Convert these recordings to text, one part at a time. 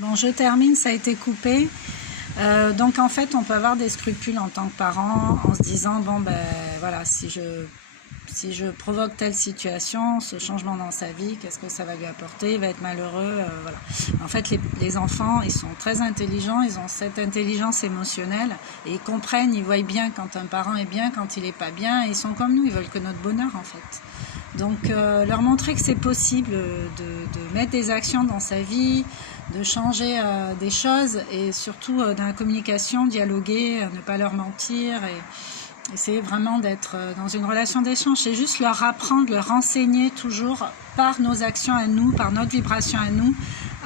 Bon, je termine, ça a été coupé. Donc en fait, on peut avoir des scrupules en tant que parent en se disant, bon ben voilà, si je provoque telle situation, ce changement dans sa vie, qu'est-ce que ça va lui apporter? Il va être malheureux, voilà. En fait, les enfants, ils sont très intelligents, ils ont cette intelligence émotionnelle et ils comprennent, ils voient bien quand un parent est bien, quand il est pas bien. Ils sont comme nous, ils veulent que notre bonheur en fait. Donc leur montrer que c'est possible de mettre des actions dans sa vie, de changer des choses et surtout dans la communication, dialoguer, ne pas leur mentir et essayer vraiment d'être dans une relation d'échange. C'est juste leur apprendre, leur enseigner toujours par nos actions à nous, par notre vibration à nous,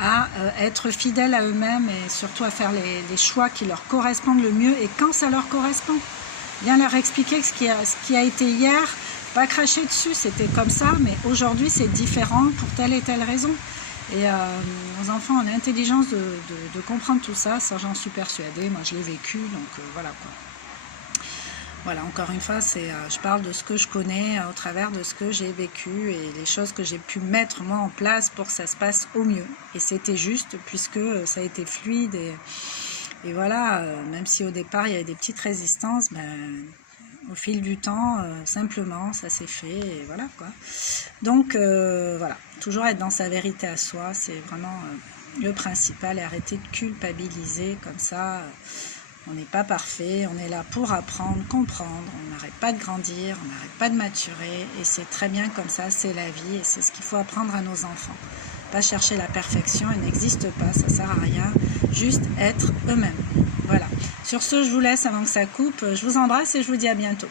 à être fidèles à eux-mêmes et surtout à faire les choix qui leur correspondent le mieux et quand ça leur correspond. Bien leur expliquer ce qui a été hier, pas cracher dessus, c'était comme ça, mais aujourd'hui c'est différent pour telle et telle raison. Et nos enfants ont l'intelligence de comprendre tout ça, ça j'en suis persuadée, moi je l'ai vécu, donc voilà quoi. Voilà, encore une fois, je parle de ce que je connais au travers de ce que j'ai vécu et les choses que j'ai pu mettre moi en place pour que ça se passe au mieux. Et c'était juste puisque ça a été fluide et voilà, même si au départ il y avait des petites résistances, ben, au fil du temps, simplement, ça s'est fait et voilà quoi. Donc voilà, toujours être dans sa vérité à soi, c'est vraiment le principal et arrêter de culpabiliser comme ça. On n'est pas parfait, on est là pour apprendre, comprendre, on n'arrête pas de grandir, on n'arrête pas de maturer et c'est très bien comme ça, c'est la vie et c'est ce qu'il faut apprendre à nos enfants. Pas chercher la perfection, elle n'existe pas, ça sert à rien, juste être eux-mêmes. Voilà. Sur ce, je vous laisse avant que ça coupe, je vous embrasse et je vous dis à bientôt.